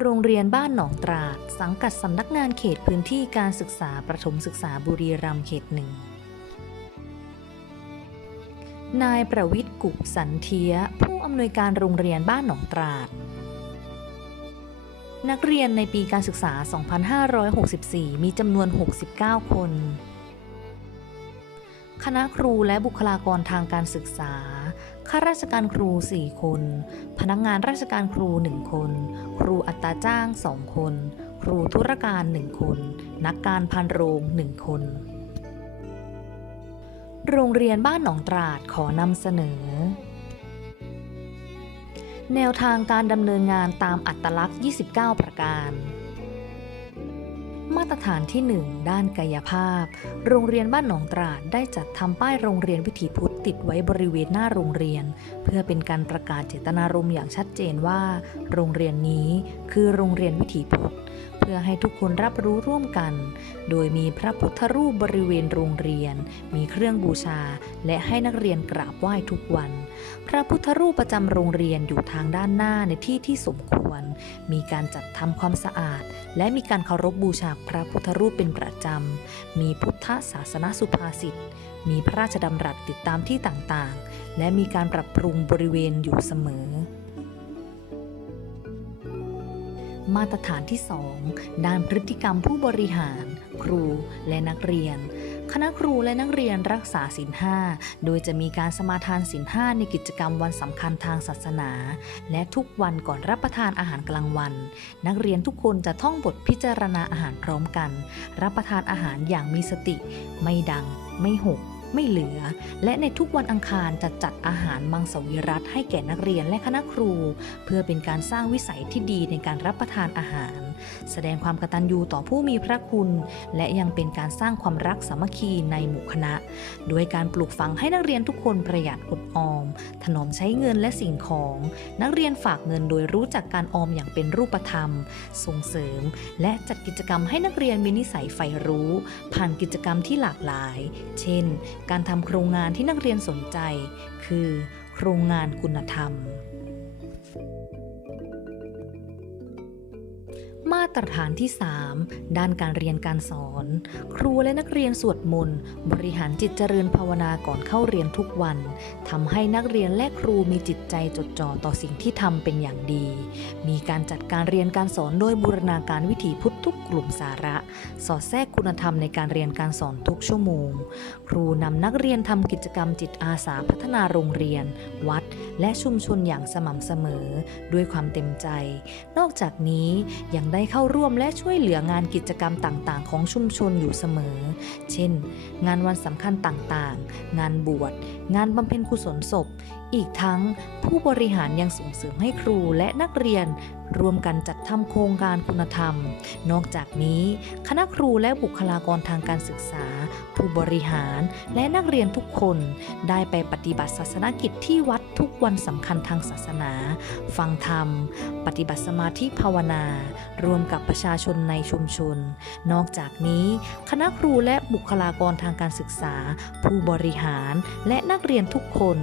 โรงเรียนบ้านหนองตราด สังกัดสำนักงานเขตพื้นที่การศึกษาประถมศึกษาบุรีรัมย์เขตหนึ่ง นายประวิทย์กุสันเทีย ผู้อำนวยการโรงเรียนบ้านหนองตราด นักเรียนในปีการศึกษา 2564 มีจำนวน 69 คน คณะครูและบุคลากรทางการศึกษา ข้าราชการครู 4 คน พนักงานราชการครู 1 คน ครูอัตราจ้าง 2 คน ครูธุรการ 1 คน นักการพันโรง 1 คน โรงเรียนบ้านหนองตราดขอนำเสนอ แนวทางการดำเนินงานตามอัตลักษณ์ 29 ประการ มาตรฐานที่ 1 ด้านกายภาพ โรงเรียนบ้านหนองตราดได้จัดทำป้ายโรงเรียนวิถีพุทธ ติดไว้บริเวณหน้าโรงเรียน เพื่อเป็นการประกาศเจตนารมณ์อย่างชัดเจนว่า โรงเรียนนี้คือโรงเรียนวิถีพุทธเพื่อให้ทุกคนรับรู้ร่วมกัน โดยมีพระพุทธรูปบริเวณโรงเรียน มีเครื่องบูชา และให้นักเรียนกราบไหว้ทุกวัน พระพุทธรูปประจำโรงเรียนอยู่ทางด้านหน้าในที่ที่สมควร มีการจัดทำความสะอาด และมีการเคารพบูชาพระพุทธรูปเป็นประจำ มีพุทธศาสนสุภาษิต มีพระราชดำรัสติดตามที่ต่างๆ และมีการปรับปรุงบริเวณอยู่เสมอ มาตรฐานที่ 2 ด้านพฤติกรรมผู้บริหาร ครูและนักเรียน คณะครูและนักเรียนรักษาศีลห้าโดยจะมีการสมาทานศีลห้าในกิจกรรมวันสำคัญทางศาสนา และทุกวันก่อนรับประทานอาหารกลางวัน นักเรียนทุกคนจะท่องบทพิจารณาอาหารพร้อมกัน รับประทานอาหารอย่างมีสติ ไม่ดัง ไม่หก ไม่เหลือ และในทุกวันอังคารจะจัดอาหารมังสวิรัตให้แก่นักเรียนและคณะครู เพื่อเป็นการสร้างวิสัยที่ดีในการรับประทานอาหารแสดงความกตัญญูต่อผู้มีพระคุณ และยังเป็นการสร้างความรักสามัคคีในหมู่คณะโดยการปลูกฝังให้นักเรียนทุกคนประหยัดอดออม ถนอมใช้เงินและสิ่งของ นักเรียนฝากเงินโดยรู้จักการออมอย่างเป็นรูปธรรม ส่งเสริม และจัดกิจกรรมให้นักเรียนมีนิสัยใฝ่รู้ ผ่านกิจกรรมที่หลากหลาย เช่น การทำโครงงานที่นักเรียนสนใจ คือ โครงงานคุณธรรม มาตรฐานที่ 3 ด้านการเรียนการสอน ครูและนักเรียนสวดมนต์บริหารจิตเจริญภาวนาก่อนเข้าเรียนทุกวันทำให้นักเรียนและครูมีจิตใจจดจ่อต่อสิ่งที่ทำเป็นอย่างดี มีการจัดการเรียนการสอนโดยบูรณาการวิถีพุทธทุกกลุ่มสาระ สอดแทรกคุณธรรมในการเรียนการสอนทุกชั่วโมง ครูนำนักเรียนทำกิจกรรมจิตอาสาพัฒนาโรงเรียน วัด และชุมชนอย่างสม่ำเสมอด้วยความเต็มใจ นอกจากนี้ยังได้เข้าร่วมและช่วยเหลืองานกิจกรรมต่างๆ ของชุมชนอยู่เสมอ เช่น งานวันสำคัญต่างๆ งานบวช งานบำเพ็ญกุศลศพ อีกทั้งผู้บริหารยังส่งเสริมให้ครูและนักเรียนร่วมกันจัดทำโครงการคุณธรรม นอกจากนี้ คณะครูและบุคลากรทางการศึกษา ผู้บริหารและนักเรียนทุกคนได้ไปปฏิบัติศาสนกิจที่วัดทุกวันสำคัญทางศาสนา ฟังธรรม ปฏิบัติสมาธิภาวนา รวมกับประชาชนในชุมชน นอกจากนี้ คณะครูและบุคลากรทางการศึกษา ผู้บริหารและนักเรียนทุกคน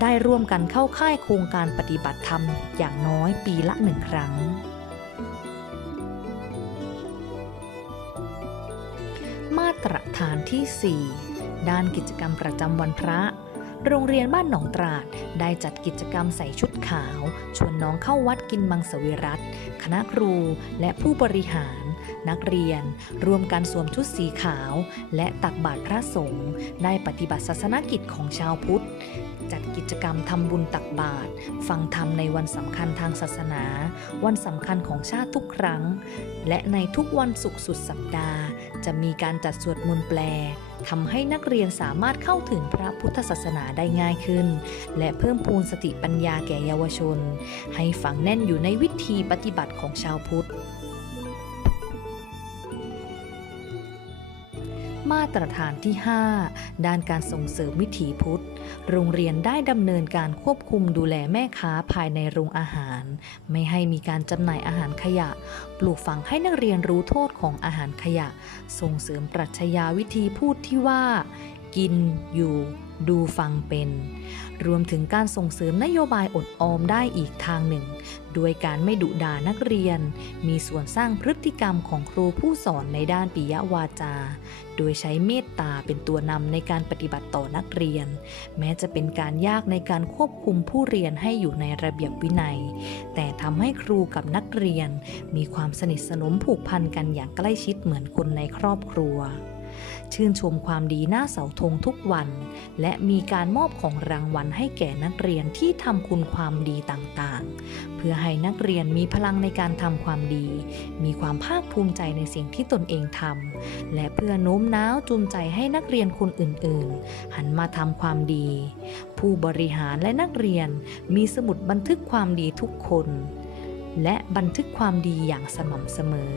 ได้ร่วมกันเข้าค่ายโครงการปฏิบัติธรรมอย่างน้อยปีละหนึ่งครั้ง มาตรฐานที่ 4 ด้านกิจกรรมประจำวันพระ โรงเรียนบ้านหนองตราด ได้จัดกิจกรรมใส่ชุดขาว ชวนน้องเข้าวัดกินมังสวิรัตคณะครูและผู้บริหารนักเรียนรวมกันสวมชุดสีขาว และตักบาตรพระสงฆ์ได้ปฏิบัติศาสนกิจของชาวพุทธ จัดกิจกรรมทำบุญตักบาตรฟังธรรมในวันสำคัญทางศาสนา วันสำคัญของชาติทุกครั้ง และในทุกวันศุกร์สุดสัปดาห์ จะมีการจัดสวดมนต์แปลทำให้นักเรียนสามารถเข้าถึงพระพุทธศาสนาได้ง่ายขึ้น และเพิ่มพูนสติปัญญาแก่เยาวชน ให้ฝังแน่นอยู่ในวิธีปฏิบัติของชาวพุทธ มาตรฐานที่ 5 ด้านการส่งเสริมวิถีพุทธ โรงเรียนได้ดำเนินการควบคุมดูแลแม่ค้าภายในโรงอาหาร ไม่ให้มีการจำหน่ายอาหารขยะ ปลูกฝังให้นักเรียนรู้โทษของอาหารขยะ ส่งเสริมปรัชญาวิธีพูดที่ว่า กินอยู่ดูฟังเป็น รวมถึงการส่งเสริมนโยบายอดออมได้อีกทางหนึ่ง โดยการไม่ดุด่านักเรียน มีส่วนสร้างพฤติกรรมของครูผู้สอนในด้านปิยวาจา โดยใช้เมตตาเป็นตัวนำในการปฏิบัติต่อนักเรียน แม้จะเป็นการยากในการควบคุมผู้เรียนให้อยู่ในระเบียบวินัย แต่ทำให้ครูกับนักเรียน มีความสนิทสนมผูกพันกันอย่างใกล้ชิดเหมือนคนในครอบครัวชื่นชมความดีหน้าเสาธงทุกวัน และมีการมอบของรางวัลให้แก่นักเรียนที่ทำคุณความดีต่างๆ เพื่อให้นักเรียนมีพลังในการทำความดี มีความภาคภูมิใจในสิ่งที่ตนเองทำและเพื่อโน้มน้าวจูงใจให้นักเรียนคนอื่นๆ หันมาทำความดี ผู้บริหารและนักเรียนมีสมุดบันทึกความดีทุกคน และบันทึกความดีอย่างสม่ำเสมอ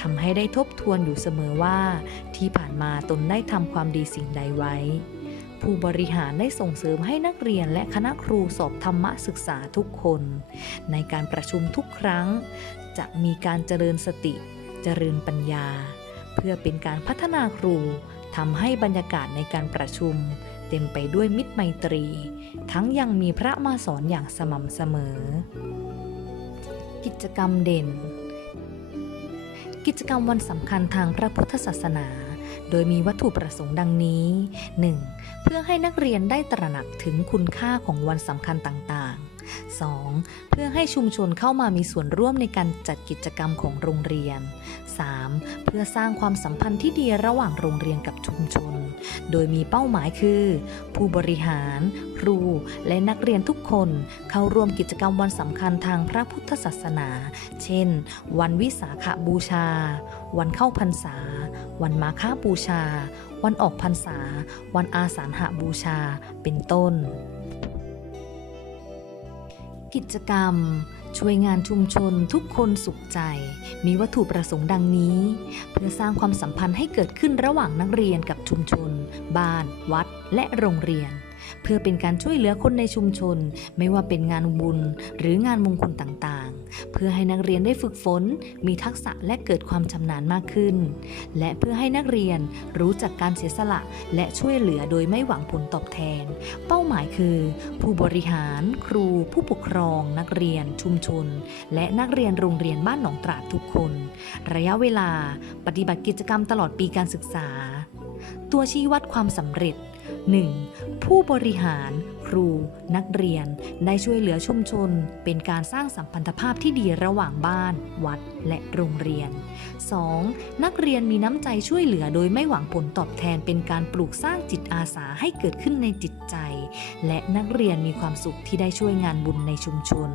ทำให้ได้ทบทวนอยู่เสมอว่า ที่ผ่านมาตนได้ทำความดีสิ่งใดไว้ ผู้บริหารได้ส่งเสริมให้นักเรียนและคณะครูสอบธรรมะศึกษาทุกคน ในการประชุมทุกครั้ง จะมีการเจริญสติ เจริญปัญญา เพื่อเป็นการพัฒนาครูทำให้บรรยากาศในการประชุม เต็มไปด้วยมิตรไมตรี ทั้งยังมีพระมาสอนอย่างสม่ำเสมอ กิจกรรมเด่น กิจกรรมวันสำคัญทางพระพุทธศาสนา โดยมีวัตถุประสงค์ดังนี้ 1. เพื่อให้นักเรียนได้ตระหนักถึงคุณค่าของวันสำคัญต่าง 2. เพื่อให้ชุมชนเข้ามามีส่วนร่วมในการจัดกิจกรรมของโรงเรียน 3. เพื่อสร้างความสัมพันธ์ที่ดีระหว่างโรงเรียนกับชุมชน โดยมีเป้าหมายคือ ผู้บริหาร ครู และนักเรียนทุกคนเข้าร่วมกิจกรรมวันสำคัญทางพระพุทธศาสนา เช่น วันวิสาขบูชา วันเข้าพรรษา วันมาฆบูชา วันออกพรรษา วันอาสาฬหบูชา เป็นต้น กิจกรรม ช่วยงานชุมชนทุกคนสุขใจ มีวัตถุประสงค์ดังนี้ เพื่อสร้างความสัมพันธ์ให้เกิดขึ้นระหว่างนักเรียนกับชุมชน บ้าน วัด และโรงเรียน เพื่อเป็นการช่วยเหลือคนในชุมชน ไม่ว่าเป็นงานบุญหรืองานมงคลต่าง เพื่อให้นักเรียนได้ฝึกฝน มีทักษะและเกิดความชำนาญมากขึ้น และเพื่อให้นักเรียนรู้จักการเสียสละและช่วยเหลือโดยไม่หวังผลตอบแทน เป้าหมายคือ ผู้บริหาร ครู ผู้ปกครอง นักเรียน ชุมชน และนักเรียนโรงเรียนบ้านหนองตราดทุกคน ระยะเวลา ปฏิบัติกิจกรรมตลอดปีการศึกษา ตัวชี้วัดความสำเร็จ 1. ผู้บริหาร ครู นักเรียน ได้ช่วยเหลือชุมชน เป็นการสร้างสัมพันธภาพที่ดีระหว่างบ้าน วัด และโรงเรียน 2. นักเรียนมีน้ำใจช่วยเหลือโดยไม่หวังผลตอบแทนเป็นการปลูกสร้างจิตอาสาให้เกิดขึ้นในจิตใจ และนักเรียนมีความสุขที่ได้ช่วยงานบุญในชุมชน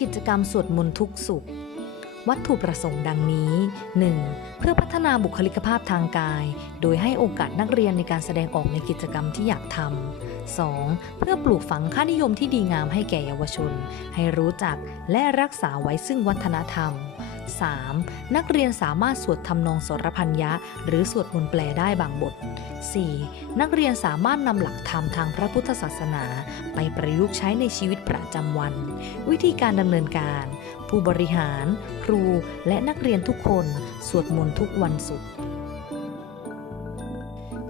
กิจกรรมสวดมนต์ทุกสุข วัตถุประสงค์ดังนี้ 1. เพื่อพัฒนาบุคลิกภาพทางกาย โดยให้โอกาสนักเรียนในการแสดงออกในกิจกรรมที่อยากทำ 2. เพื่อปลูกฝังค่านิยมที่ดีงามให้แก่เยาวชน ให้รู้จักและรักษาไว้ซึ่งวัฒนธรรม 3. นักเรียนสามารถสวดทำนองสรพัญญะ หรือสวดมนต์แปลได้บางบท 4. นักเรียนสามารถนำหลักธรรมทางพระพุทธศาสนา ไปประยุกต์ใช้ในชีวิตประจำวัน วิธีการดำเนินการ ผู้บริหาร ครูและนักเรียนทุกคนสวดมนต์ทุกวันศุกร์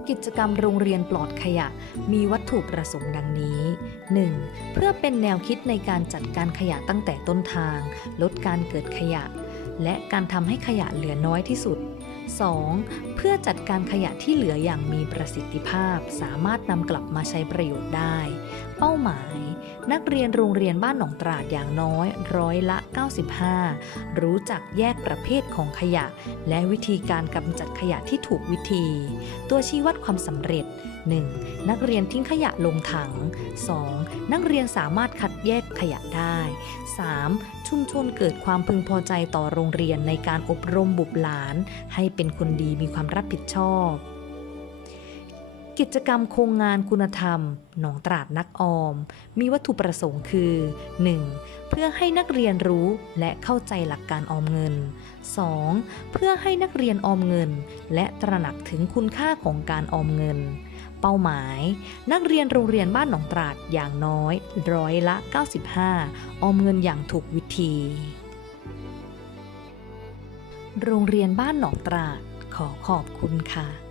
กิจกรรมโรงเรียนปลอดขยะ มีวัตถุประสงค์ดังนี้ 1. เพื่อเป็นแนวคิดในการจัดการขยะตั้งแต่ต้นทาง ลดการเกิดขยะ และการทำให้ขยะเหลือน้อยที่สุด 2. เพื่อจัดการขยะที่เหลืออย่างมีประสิทธิภาพ สามารถนำกลับมาใช้ประโยชน์ได้ เป้าหมาย นักเรียนโรงเรียนบ้านหนองตราดอย่างน้อยร้อยละ 95 รู้จักแยกประเภทของขยะ และวิธีการกำจัดขยะที่ถูกวิธี ตัวชี้วัดความสำเร็จ 1. นักเรียนทิ้งขยะลงถัง 2. นักเรียนสามารถคัดแยกขยะได้ 3. ชุมชนเกิดความพึงพอใจต่อโรงเรียนในการอบรมบุตรหลาน ให้เป็นคนดีมีความรับผิดชอบ กิจกรรมโครงงานคุณธรรม หนองตราดนักออม มีวัตถุประสงค์คือ 1. เพื่อให้นักเรียนรู้และเข้าใจหลักการออมเงิน 2. เพื่อให้นักเรียนออมเงิน และตระหนักถึงคุณค่าของการออมเงิน เป้าหมาย นักเรียนโรงเรียนบ้านหนองตราดอย่างน้อยร้อยละ 95 ออมเงินอย่างถูกวิธี โรงเรียนบ้านหนองตราดขขอขอบคุณค่ะ